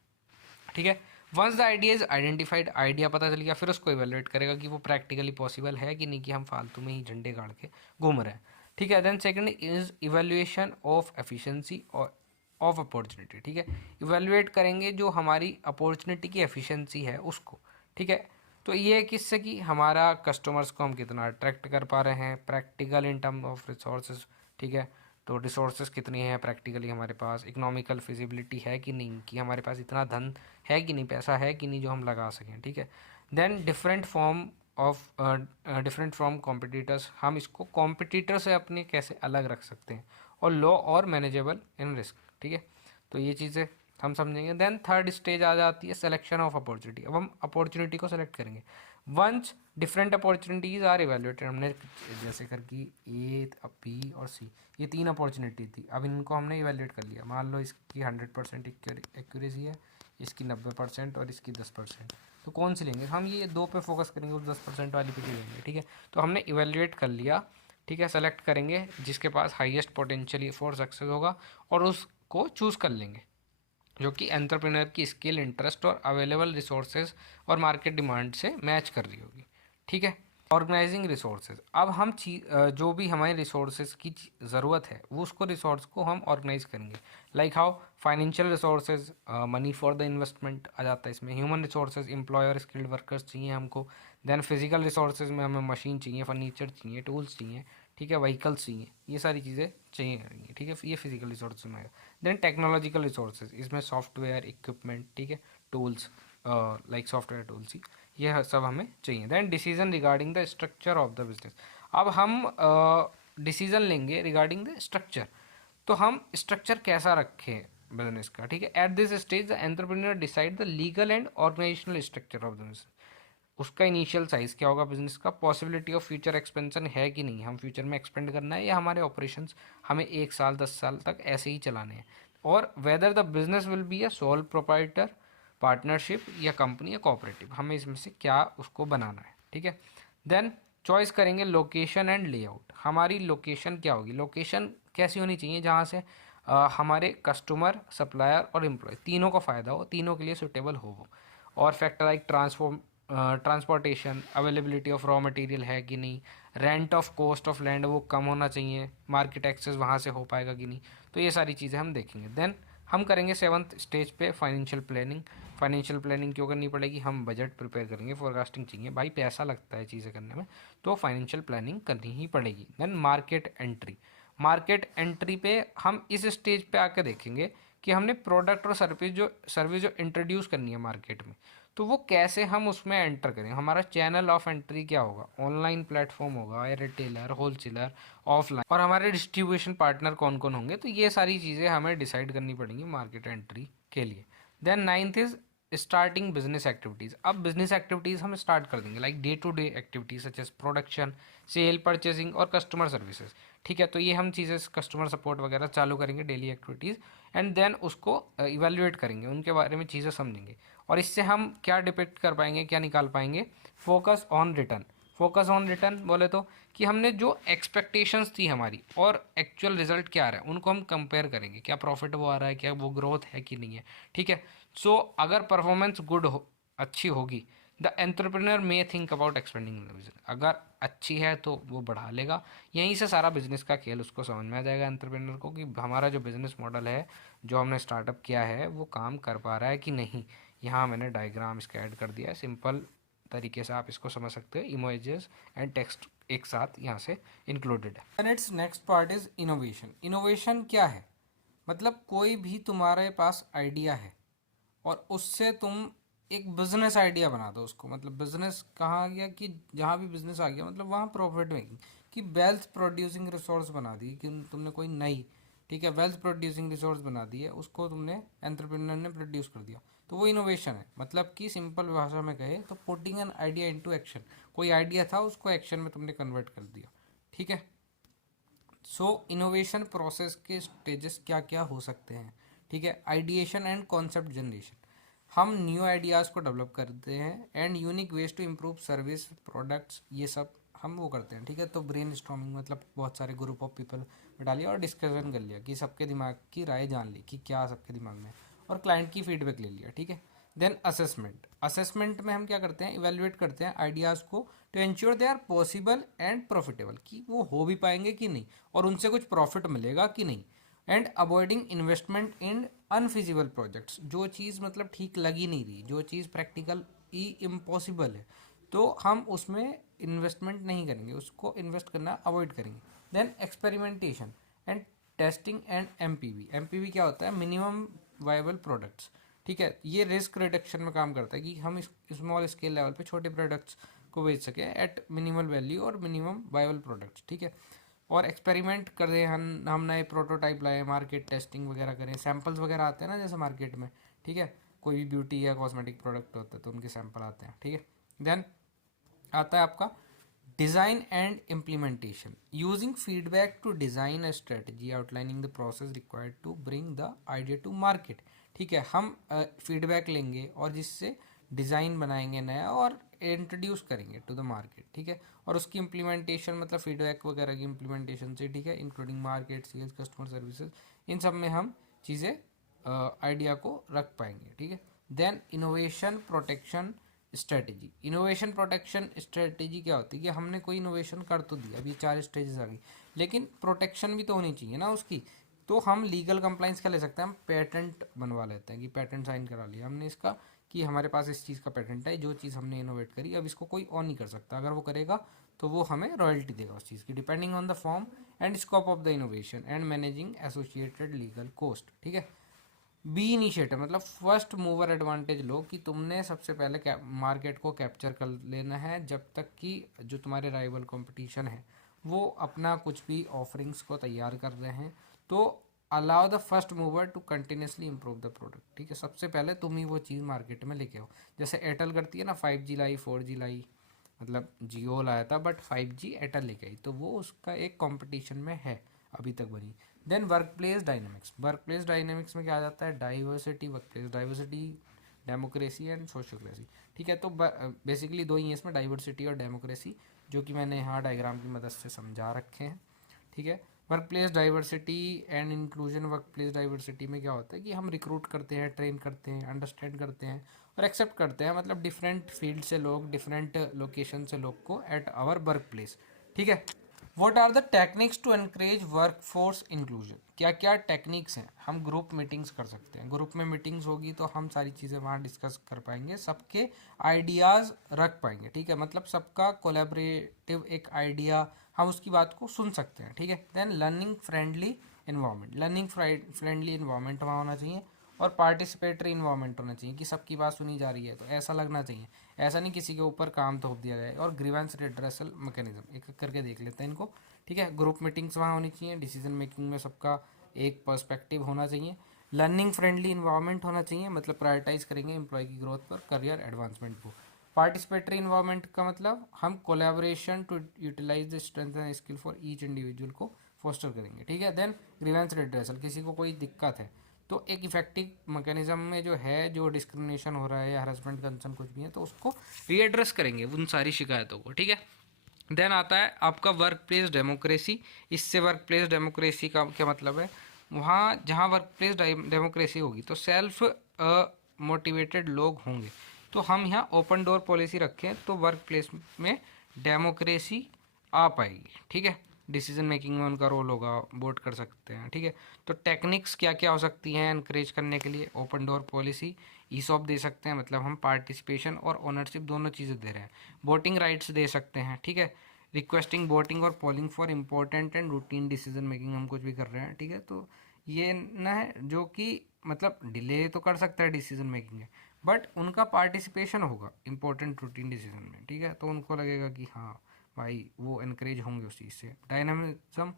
ठीक है, once the idea is identified, idea पता चल गया, फिर उसको इवेलुएट करेगा कि वो प्रैक्टिकली पॉसिबल है कि नहीं, कि हम फालतू में ही झंडे गाड़ के घूम रहे हैं। ठीक है, then second is evaluation of efficiency और ऑफ अपॉर्चुनिटी। ठीक है, इवेलुएट करेंगे जो हमारी अपॉर्चुनिटी की एफिशिएंसी है उसको। ठीक है, तो ये किससे कि हमारा कस्टमर्स को हम कितना अट्रैक्ट कर पा रहे हैं, practical in term of resources. ठीक है, तो रिसोर्सेज कितनी हैं प्रैक्टिकली हमारे पास, इकोनॉमिकल फिजिबिलिटी है कि नहीं, कि हमारे पास इतना धन है कि नहीं, पैसा है कि नहीं जो हम लगा सकें। ठीक है, देन डिफरेंट फ्रॉम कॉम्पिटिटर्स, हम इसको कॉम्पिटिटर से अपने कैसे अलग रख सकते हैं, और लो और मैनेजेबल इन रिस्क। ठीक है, तो ये चीज़ें हम समझेंगे। देन थर्ड स्टेज आ जाती है सिलेक्शन ऑफ अपॉर्चुनिटी। अब हम अपॉर्चुनिटी को सेलेक्ट करेंगे। Once different opportunities are evaluated, हमने जैसे कर कि ए, बी और सी, ये 3 अपॉर्चुनिटी थी, अब इनको हमने इवेल्युएट कर लिया। मान लो इसकी 100% एक्यूरेसी है, इसकी 90% और इसकी 10%, तो कौन सी लेंगे हम? ये 2 पे फोकस करेंगे, उस 10% वाली पे क्यों लेंगे। ठीक है, तो हमने इवेल्युएट कर लिया। ठीक है, सेलेक्ट करेंगे जिसके पास हाईएस्ट पोटेंशियल फॉर सक्सेस होगा और उसको चूज़ कर लेंगे, जो कि एंटरप्रेन्योर की स्किल, इंटरेस्ट और अवेलेबल रिसोर्सेज और मार्केट डिमांड से मैच कर रही होगी। ठीक है, ऑर्गेनाइजिंग रिसोर्सेज। अब हम जो भी हमारे रिसोर्सेज की ज़रूरत है वो उसको रिसोर्स को हम ऑर्गेनाइज करेंगे। Like how, financial resources, money for the investment आ जाता है इसमें। Human resources, employer, skilled workers चाहिए हमको। देन फिजिकल रिसोर्सेज में हमें मशीन चाहिए, फर्नीचर चाहिए, टूल्स चाहिए। ठीक है, व्हीकल्स चाहिए, ये सारी चीज़ें चाहिए करेंगी। ठीक है, ये फिजिकल रिसोर्सेज में आएगा। देन टेक्नोलॉजिकल रिसोर्सेज, इसमें सॉफ्टवेयर, इक्विपमेंट, ठीक है, टूल्स, लाइक सॉफ्टवेयर टूल्स ही, ये सब हमें चाहिए। Then decision regarding the structure of the business. अब हम डिसीजन लेंगे रिगार्डिंग द स्ट्रक्चर, तो हम स्ट्रक्चर कैसा रखें बिजनेस का। ठीक है, at this stage the entrepreneur decide the legal and organizational structure of the business. उसका इनिशियल साइज़ क्या होगा बिजनेस का, पॉसिबिलिटी ऑफ फ्यूचर एक्सपेंशन है कि नहीं, हम फ्यूचर में एक्सपेंड करना है या हमारे ऑपरेशंस हमें 1 साल 10 साल तक ऐसे ही चलाने हैं, और whether the business will be a sole proprietor, partnership या कंपनी या कोऑपरेटिव, हमें इसमें से क्या उसको बनाना है। ठीक है, देन चॉइस करेंगे लोकेशन एंड लेआउट। हमारी लोकेशन क्या होगी, लोकेशन कैसी होनी चाहिए जहाँ से हमारे कस्टमर, सप्लायर और एम्प्लॉय तीनों को फ़ायदा हो, तीनों के लिए सुटेबल हो वो। और factor like transportation, availability of raw material है कि नहीं, rent of cost of land वो कम होना चाहिए, मार्केट एक्सेस वहाँ से हो पाएगा कि नहीं, तो ये सारी चीज़ें हम देखेंगे। देन हम करेंगे 7th स्टेज पे फाइनेंशियल प्लानिंग। फाइनेंशियल प्लानिंग क्यों करनी पड़ेगी, हम बजट प्रिपेयर करेंगे, फोरकास्टिंग चाहिए भाई, पैसा लगता है चीज़ें करने में, तो फाइनेंशियल प्लानिंग करनी ही पड़ेगी। Then market entry. Market entry पे हम इस स्टेज पे आके देखेंगे कि हमने प्रोडक्ट और सर्विस जो इंट्रोड्यूस करनी है मार्केट में, तो वो कैसे हम उसमें एंटर करें, हमारा चैनल ऑफ एंट्री क्या होगा, ऑनलाइन प्लेटफॉर्म होगा या रिटेलर, होलसेलर, ऑफलाइन, और हमारे डिस्ट्रीब्यूशन पार्टनर कौन कौन होंगे, तो ये सारी चीज़ें हमें डिसाइड करनी पड़ेंगी मार्केट एंट्री के लिए। Then 9th is starting business activities. अब बिजनेस एक्टिविटीज़ हम स्टार्ट कर देंगे, like day to day activities such as production, sale, purchasing और कस्टमर सर्विसेज। ठीक है, तो ये हम चीज़ें कस्टमर सपोर्ट वगैरह चालू करेंगे, डेली एक्टिविटीज़, एंड देन उसको इवेल्युएट करेंगे, उनके बारे में चीज़ें समझेंगे, और इससे हम क्या डिपेक्ट कर पाएंगे, क्या निकाल पाएंगे, focus on return. Focus on return बोले तो कि हमने जो एक्सपेक्टेशंस थी हमारी और एक्चुअल रिजल्ट क्या आ रहा है उनको हम कंपेयर करेंगे, क्या प्रॉफिट वो आ रहा है, क्या वो ग्रोथ है कि नहीं है। ठीक है, सो अगर परफॉर्मेंस गुड हो, अच्छी होगी, the entrepreneur may think about expanding the business, अगर अच्छी है तो वो बढ़ा लेगा। यहीं से सारा बिजनेस का खेल उसको समझ में आ जाएगा एंटरप्रेन्योर को, कि हमारा जो बिजनेस मॉडल है, जो हमने स्टार्टअप किया है, वो काम कर पा रहा है कि नहीं। यहाँ मैंने डायग्राम इसका ऐड कर दिया है, सिंपल तरीके से आप इसको समझ सकते हो। इमेजेस एंड टेक्स्ट एक साथ यहाँ से इंक्लूडेड है। And it's next part is innovation. Innovation क्या है? मतलब कोई भी तुम्हारे पास आइडिया है और उससे तुम एक बिजनेस आइडिया बना दो उसको। मतलब बिजनेस कहाँ आ गया कि जहाँ भी बिजनेस आ गया मतलब वहाँ प्रॉफिट मेकिंग कि वेल्थ प्रोड्यूसिंग रिसोर्स बना दी कि तुमने कोई नई, ठीक है, वेल्थ प्रोड्यूसिंग रिसोर्स बना दी है, उसको तुमने एंटरप्रेन्योर ने प्रोड्यूस कर दिया, तो वो इनोवेशन है। मतलब कि सिंपल भाषा में कहे तो putting an idea into action. कोई आइडिया था उसको एक्शन में तुमने कन्वर्ट कर दिया, ठीक है। सो इनोवेशन प्रोसेस के स्टेजेस क्या क्या हो सकते हैं, ठीक है। आइडिएशन एंड कॉन्सेप्ट जनरेशन, हम न्यू आइडियाज़ को डेवलप करते हैं। And unique ways to improve service products, ये सब हम वो करते हैं, ठीक है। तो ब्रेन स्टॉर्मिंग मतलब बहुत सारे ग्रुप ऑफ पीपल बैठा लिया और डिस्कशन कर लिया कि सबके दिमाग की राय जान ली कि क्या सबके दिमाग में है, और क्लाइंट की फीडबैक ले लिया, ठीक है। देन असेसमेंट, असेसमेंट में हम क्या करते हैं, इवेलुएट करते हैं आइडियाज़ को to ensure they are possible and profitable, कि वो हो भी पाएंगे कि नहीं और उनसे कुछ प्रॉफिट मिलेगा कि नहीं। And avoiding investment in unfeasible projects, जो चीज़ मतलब ठीक लग ही नहीं रही, जो चीज़ प्रैक्टिकल ही इम्पॉसिबल है, तो हम उसमें इन्वेस्टमेंट नहीं करेंगे, उसको इन्वेस्ट करना अवॉइड करेंगे। Then experimentation and testing and MPV. MPV क्या होता है? मिनिमम वायबल प्रोडक्ट्स, ठीक है। ये रिस्क रिडक्शन में काम करता है कि हम इस स्मॉल स्केल लेवल पे छोटे प्रोडक्ट्स को बेच सकें एट मिनिमल वैल्यू और मिनिमम वायबल प्रोडक्ट्स, ठीक है। और एक्सपेरिमेंट करें, हम नए प्रोटोटाइप लाए, मार्केट टेस्टिंग वगैरह करें, सैम्पल्स वगैरह आते हैं ना जैसे मार्केट में, ठीक है। कोई भी ब्यूटी या कॉस्मेटिक प्रोडक्ट होता है तो उनके सैंपल आते हैं, ठीक है। देन आता है आपका design and implementation, using feedback to design a strategy outlining the process required to bring the idea to market, ठीक है। हम फीडबैक लेंगे और जिससे डिज़ाइन बनाएंगे नया और इंट्रोड्यूस करेंगे टू द मार्केट, ठीक है। और उसकी इम्प्लीमेंटेशन मतलब फीडबैक वगैरह की इम्प्लीमेंटेशन से, ठीक है, including market, sales, customer services, इन सब में हम चीज़ें आइडिया को रख पाएंगे, ठीक है। Then innovation protection strategy, innovation protection strategy क्या होती है कि हमने कोई इनोवेशन कर तो दिया, अभी 4 स्टेजेस आ गई, लेकिन प्रोटेक्शन भी तो होनी चाहिए ना उसकी। तो हम लीगल कंप्लाइंस क्या ले सकते हैं, हम पेटेंट बनवा लेते हैं कि पेटेंट साइन करा लिया हमने इसका कि हमारे पास इस चीज़ का पेटेंट है, जो चीज़ हमने इनोवेट करी अब इसको कोई और नहीं कर सकता। अगर वो करेगा तो वो हमें रॉयल्टी देगा उस चीज़ की, depending on the form and scope of the innovation and managing associated legal cost, ठीक है। बी इनिशिएटर मतलब फर्स्ट मूवर एडवांटेज लो, कि तुमने सबसे पहले मार्केट को कैप्चर कर लेना है जब तक कि जो तुम्हारे राइवल कंपटीशन है वो अपना कुछ भी ऑफरिंग्स को तैयार कर रहे हैं। तो allow the first mover to continuously improve the product, ठीक है। सबसे पहले तुम ही वो चीज़ मार्केट में लेके आओ, जैसे एयरटेल करती है ना, 5G लाई, 4G लाई, मतलब जियो लाया था बट 5G एयरटेल लेके आई, तो वो उसका एक कंपटीशन में है अभी तक बनी। Then workplace dynamics, workplace dynamics में क्या आ जाता है, diversity, workplace diversity, democracy and sociocracy, ठीक है। तो बेसिकली दो ही हैं इसमें, डाइवर्सिटी और डेमोक्रेसी, जो कि मैंने यहाँ डायग्राम की मदद से समझा रखे हैं, ठीक है। Work place diversity and inclusion, work place diversity में क्या होता है कि हम रिक्रूट करते हैं, ट्रेन करते हैं, अंडरस्टैंड करते हैं और एक्सेप्ट करते हैं, मतलब डिफरेंट फील्ड से लोग, डिफरेंट लोकेशन से लोग को एट आवर वर्क प्लेस, ठीक है। What are the techniques to encourage workforce inclusion, क्या क्या टेक्निक्स हैं? हम ग्रुप मीटिंग्स कर सकते हैं, ग्रुप में मीटिंग्स होगी तो हम सारी चीज़ें वहाँ डिस्कस कर पाएंगे, सबके आइडियाज़ रख पाएंगे, ठीक है। मतलब सबका कोलैबोरेटिव एक आइडिया, हम उसकी बात को सुन सकते हैं, ठीक है। Then learning friendly environment, learning friendly environment वहाँ होना चाहिए और पार्टिसिपेटरी इन्वायरमेंट होना चाहिए कि सबकी बात सुनी जा रही है, तो ऐसा लगना चाहिए, ऐसा नहीं किसी के ऊपर काम थोप दिया जाए। और ग्रीवेंस रिड्रेसल मैकेनिज्म, एक एक करके देख लेते हैं इनको, ठीक है। ग्रुप मीटिंग्स वहाँ होनी चाहिए, डिसीजन मेकिंग में सबका एक पर्सपेक्टिव होना चाहिए, लर्निंग फ्रेंडली इन्वायरमेंट होना चाहिए, मतलब प्रायोरिटाइज करेंगे एम्प्लॉय की ग्रोथ पर, करियर एडवांसमेंट को। पार्टिसिपेटरी इन्वायरमेंट का मतलब हम collaboration to utilize the strength and skill for each individual को फोस्टर करेंगे, ठीक है। देन ग्रीवेंस रिड्रेसल, किसी को कोई दिक्कत है तो एक इफेक्टिव मैकेनिज्म में जो है, जो डिस्क्रिमिनेशन हो रहा है या हरासमेंट कंसर्न कुछ भी है तो उसको रीएड्रेस करेंगे उन सारी शिकायतों को, ठीक है। देन आता है आपका वर्क प्लेस डेमोक्रेसी, इससे वर्क प्लेस डेमोक्रेसी का क्या मतलब है, वहाँ जहाँ वर्क प्लेस डेमोक्रेसी होगी तो सेल्फ मोटिवेटेड लोग होंगे, तो हम यहाँ ओपन डोर पॉलिसी रखें तो वर्क प्लेस में डेमोक्रेसी आ पाएगी, ठीक है। डिसीजन मेकिंग में उनका रोल होगा, वोट कर सकते हैं, ठीक है। तो टेक्निक्स क्या क्या हो सकती हैं इनक्रेज करने के लिए? ओपन डोर पॉलिसी, ईसॉप दे सकते हैं, मतलब हम पार्टिसिपेशन और ओनरशिप दोनों चीज़ें दे रहे हैं। वोटिंग राइट्स दे सकते हैं, ठीक है। रिक्वेस्टिंग वोटिंग और polling for important and routine decision making, हम कुछ भी कर रहे हैं, ठीक है। तो ये ना है जो कि मतलब डिले तो कर सकता है डिसीजन मेकिंग है, बट उनका पार्टिसिपेशन होगा इंपॉर्टेंट रूटीन डिसीजन में, ठीक है। तो उनको लगेगा कि हाँ भाई वो इनक्रेज होंगे उस चीज़ से। Dynamism,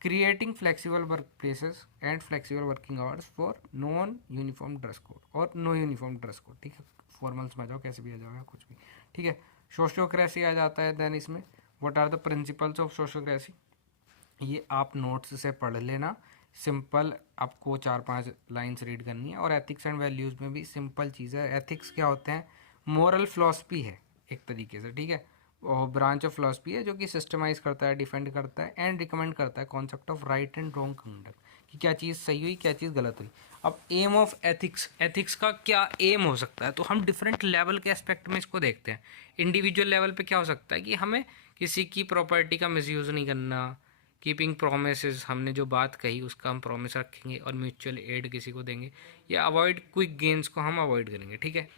creating flexible work places and flexible working hours for non uniform dress code और नो यूनिफॉर्म ड्रेस कोड, ठीक है। फॉर्मल्स में आ जाओ, कैसे भी आ जाओ या कुछ भी, ठीक है। सोशियोक्रेसी आ जाता है देन इसमें। What are the principles of sociocracy, ये आप नोट्स से पढ़ लेना, सिंपल आपको 4-5 लाइंस रीड करनी है। और एथिक्स एंड वैल्यूज़ में भी सिंपल चीज़ है। एथिक्स क्या होते हैं? मोरल फिलॉसफी है एक तरीके से, ठीक है। और ब्रांच ऑफ फिलॉसफी है जो कि सिस्टमाइज करता है, डिफेंड करता है एंड रिकमेंड करता है concept of right and wrong conduct, कि क्या चीज़ सही हुई, क्या चीज़ गलत हुई। अब एम ऑफ एथिक्स, एथिक्स का क्या एम हो सकता है? तो हम डिफरेंट लेवल के एस्पेक्ट में इसको देखते हैं। इंडिविजुअल लेवल पे क्या हो सकता है कि हमें किसी की प्रॉपर्टी का मिसयूज़ नहीं करना, कीपिंग प्रोमिस, हमने जो बात कही उसका हम प्रॉमिस रखेंगे और म्यूचुअल एड किसी को देंगे, या अवॉइड क्विक गेन्स को हम अवॉइड करेंगे, ठीक है।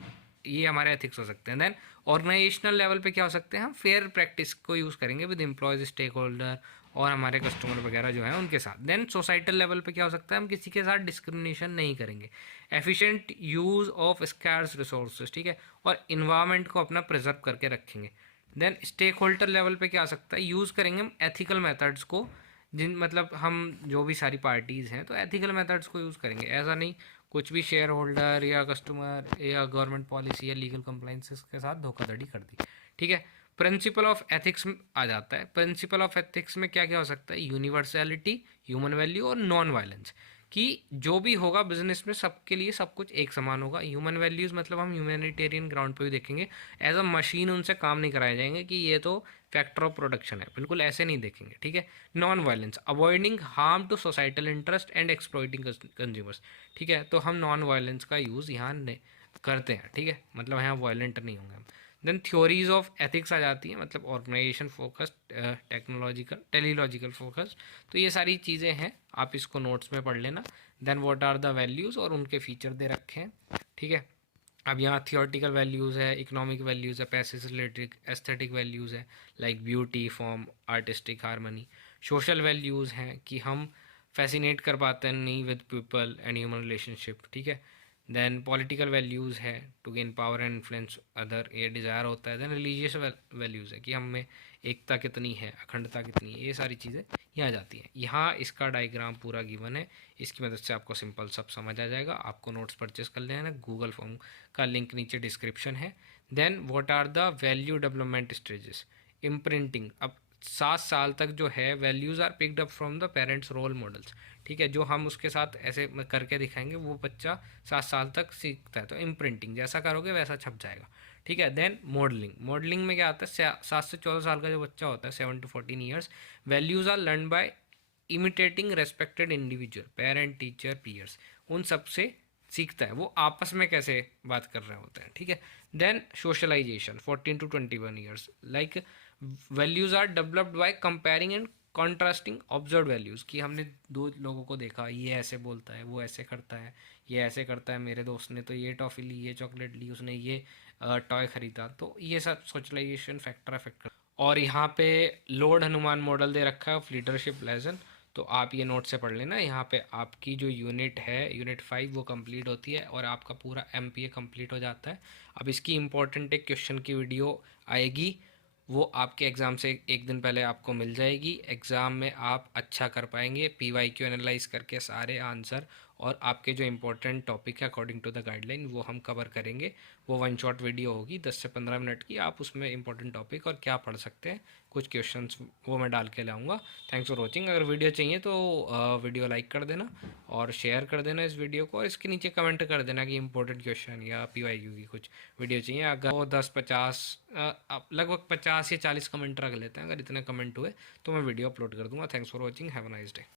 ये हमारे एथिक्स हो सकते हैं। देन ऑर्गेनाइजेशनल लेवल पे क्या हो सकते हैं? हम फेयर प्रैक्टिस को यूज़ करेंगे विद एम्प्लॉयज, स्टेक होल्डर और हमारे कस्टमर वगैरह जो है उनके साथ। देन सोसाइटल लेवल पे क्या हो सकता है? हम किसी के साथ डिस्क्रिमिनेशन नहीं करेंगे। Efficient use of scarce resources, ठीक है। और इन्वायरमेंट को अपना प्रिजर्व करके रखेंगे। देन स्टेक होल्डर लेवल पे क्या आ सकता है? यूज़ करेंगे हम एथिकल मेथड्स को, जिन मतलब हम जो भी सारी पार्टीज़ हैं तो एथिकल मेथड्स को यूज़ करेंगे। ऐसा नहीं कुछ भी शेयर होल्डर या कस्टमर या गवर्नमेंट पॉलिसी या लीगल कंप्लाइंसेस के साथ धोखाधड़ी कर दी, ठीक है। प्रिंसिपल ऑफ एथिक्स आ जाता है। प्रिंसिपल ऑफ एथिक्स में क्या क्या हो सकता है? यूनिवर्सलिटी, ह्यूमन वैल्यू और नॉन वायलेंस, कि जो भी होगा बिजनेस में सबके लिए सब कुछ एक समान होगा। ह्यूमन वैल्यूज़ मतलब हम ह्यूमैनिटेरियन ग्राउंड पे भी देखेंगे। एज अ मशीन उनसे काम नहीं कराए जाएंगे कि ये तो फैक्टर ऑफ प्रोडक्शन है, बिल्कुल ऐसे नहीं देखेंगे, ठीक है। Non violence, avoiding harm to societal interest and exploiting consumers, ठीक है। तो हम नॉन वायलेंस का यूज़ यहाँ करते हैं, ठीक है, मतलब यहाँ वायलेंट नहीं होंगे हम। देन थ्योरीज ऑफ एथिक्स आ जाती है, मतलब ऑर्गेनाइजेशन फोकस, टेक्नोलॉजिकल, टेलीलॉजिकल फोकस। तो ये सारी चीज़ें हैं, आप इसको नोट्स में पढ़ लेना। Then what are the values और उनके फीचर दे रखे हैं, ठीक है। अब यहाँ थियोरटिकल वैल्यूज़ है, इकोनॉमिक वैल्यूज़ है, पैसे से रिलेटेड एस्थेटिक वैल्यूज़ है like beauty, form, artistic harmony. Social values हैं कि हम फैसिनेट कर पाते हैं नहीं with people and human relationship, ठीक है। देन पॉलिटिकल वैल्यूज़ है to gain power and influence other, ये डिज़ायर होता है। देन रिलीजियस वैल्यूज़ है कि हम में एकता कितनी है, अखंडता कितनी है, ये सारी चीज़ें यहाँ आ जाती हैं। यहाँ इसका डायग्राम पूरा गिवन है, इसकी मदद से आपको सिंपल सब समझ आ जाएगा। आपको नोट्स परचेस कर लेना, गूगल फॉर्म का लिंक नीचे डिस्क्रिप्शन है। Then what are the value development stages, imprinting. अब 7 साल तक जो है values are picked up from the parents role models, ठीक है। जो हम उसके साथ ऐसे करके दिखाएंगे वो बच्चा 7 साल तक सीखता है। तो इम्प्रिंटिंग जैसा करोगे वैसा छप जाएगा, ठीक है। देन मॉडलिंग, मॉडलिंग में क्या आता है? 7 से 14 साल का जो बच्चा होता है, 7 to 14 years, values are learn by imitating respected individual, parent, teacher, peers, उन सब से सीखता है, वो आपस में कैसे बात कर रहे होते हैं, ठीक है। Then socialization 14 to 21 years, like values are developed by comparing and contrasting observe values, कि हमने दो लोगों को देखा, ये ऐसे बोलता है, वो ऐसे करता है, ये ऐसे करता है, मेरे दोस्त ने तो ये टॉफ़ी ली, ये चॉकलेट ली, उसने ये टॉय ख़रीदा। तो ये सब सोशलाइजेशन फैक्टर अफेक्ट कर। और यहाँ पे लॉर्ड हनुमान मॉडल दे रखा है ऑफ लीडरशिप लेसन, तो आप ये नोट से पढ़ लेना। यहाँ पे आपकी जो यूनिट है, यूनिट 5, वो कंप्लीट होती है और आपका पूरा MPA कंप्लीट हो जाता है। अब इसकी इम्पोर्टेंट एक क्वेश्चन की वीडियो आएगी, वो आपके एग्ज़ाम से एक दिन पहले आपको मिल जाएगी। एग्ज़ाम में आप अच्छा कर पाएंगे, PYQ एनालाइज करके सारे आंसर और आपके जो इंपॉर्टेंट टॉपिक है अकॉर्डिंग टू द गाइडलाइन वो हम कवर करेंगे। वो 1 शॉट वीडियो होगी 10 से 15 मिनट की, आप उसमें इंपॉर्टेंट टॉपिक और क्या पढ़ सकते हैं, कुछ क्वेश्चंस वो मैं डाल के लाऊंगा। Thanks for watching. अगर वीडियो चाहिए तो वीडियो लाइक कर देना और शेयर कर देना इस वीडियो को, और इसके नीचे कमेंट कर देना कि इंपॉर्टेंट क्वेश्चन या PYQ की कुछ वीडियो चाहिए। अगर वो 10-50 लगभग 50 या 40 कमेंट रख लेते हैं, अगर इतने कमेंट हुए तो मैं वीडियो अपलोड कर दूंगा। Thanks for watching, have a nice day.